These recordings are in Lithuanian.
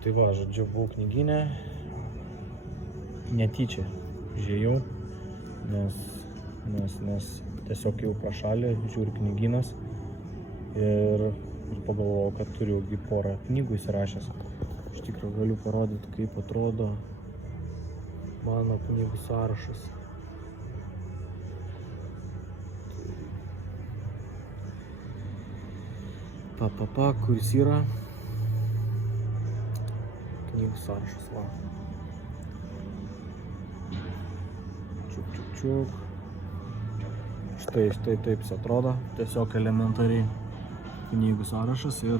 Tai va, žodžiu, buvau knyginė, netyčia žiūrėjau, nes tiesiog jau pro šalį žiūriu knygynas ir pagalvojau, kad turiu porą knygų įsirašęs. Iš tikrųjų galiu parodyti, kaip atrodo mano knygų sąrašas. Kuris yra knygų sąrašas, va. Čiuk. Štai taip jis atrodo, tiesiog elementariai knygų sąrašas ir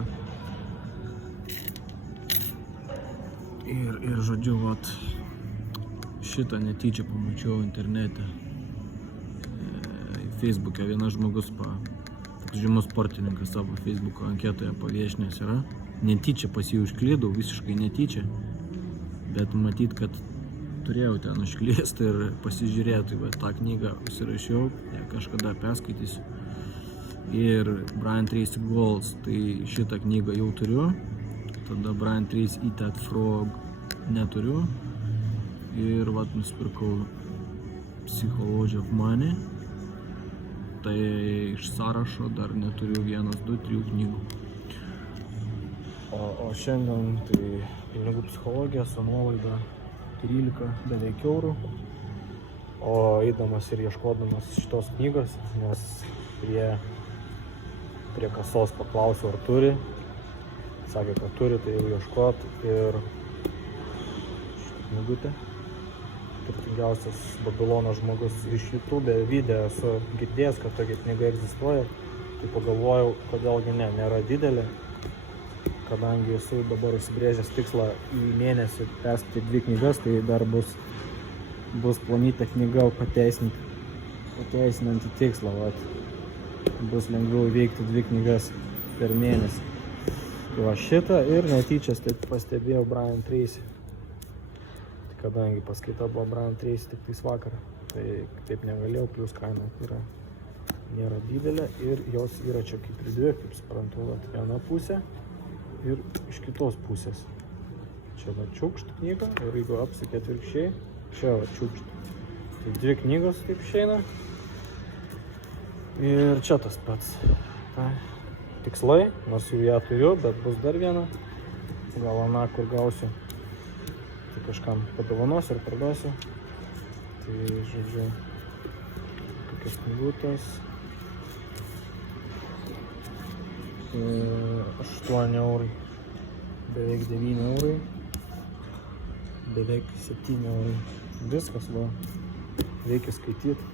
žodžiu, vat, šitą netyčia pamačiau internete, Facebook'e vienas žmogus, žymus sportininkas savo Facebook'o anketoje paviešinęs yra. Netyčia pas jį užklydau, visiškai netyčia, bet matyt, kad turėjau ten užklysti ir pasižiūrėti, bet tą knygą užsirašiau, ją kažkada perskaitysiu. Ir Brian Tracy Goals, tai šitą knygą jau turiu, tada Brian Tracy Eat That Frog neturiu ir vat nusipirkau Psychology of Money. Tai iš sąrašo dar neturiu 1, 2, 3 knygų. O šiandien tai pinigų psichologija su nuolaida 13 beveik eurų. O eidamas ir ieškodamas šitos knygos, nes prie kasos paklausiau, ar turi. Sakė, kad turi, tai jau ieškot ir knygutė. Turtingiausias Babilono žmogus iš YouTube video esu girdėjęs, kad tokia knyga egzistuoja. Tai pagalvojau, kodėlgi nėra didelė, kadangi esu dabar užsibrėžęs tikslą į mėnesį perskaityti 2 knygas, tai dar bus plonyta knyga pateisinanti tikslą. Vat. Bus lengviau įveikti 2 knygas per mėnesį. Tai va šitą ir netyčias taip pastebėjau Brian Tracy. Kadangi paskaita buvo Brian Tracy tik tais vakarą, tai taip negalėjau, plus kaina nėra didelė ir jos yra čia kaip ir 2, kaip suprantu, viena pusė ir iš kitos pusės. Čia va čiukšt knyga ir jeigu apsakė atvirkščiai, čia va čiukšt. Tai 2 knygos taip išeina ir čia tas pats. Tai tikslai, nors jau ją turiu, bet bus dar viena, gal aną kur gausiu. Tai kažkam padovanosiu ar parduosiu. Tai žodžiu, tokias knygutės. 8 eurai, beveik 9 eurai, beveik 7 eurai. Viskas, va, reikia skaityti.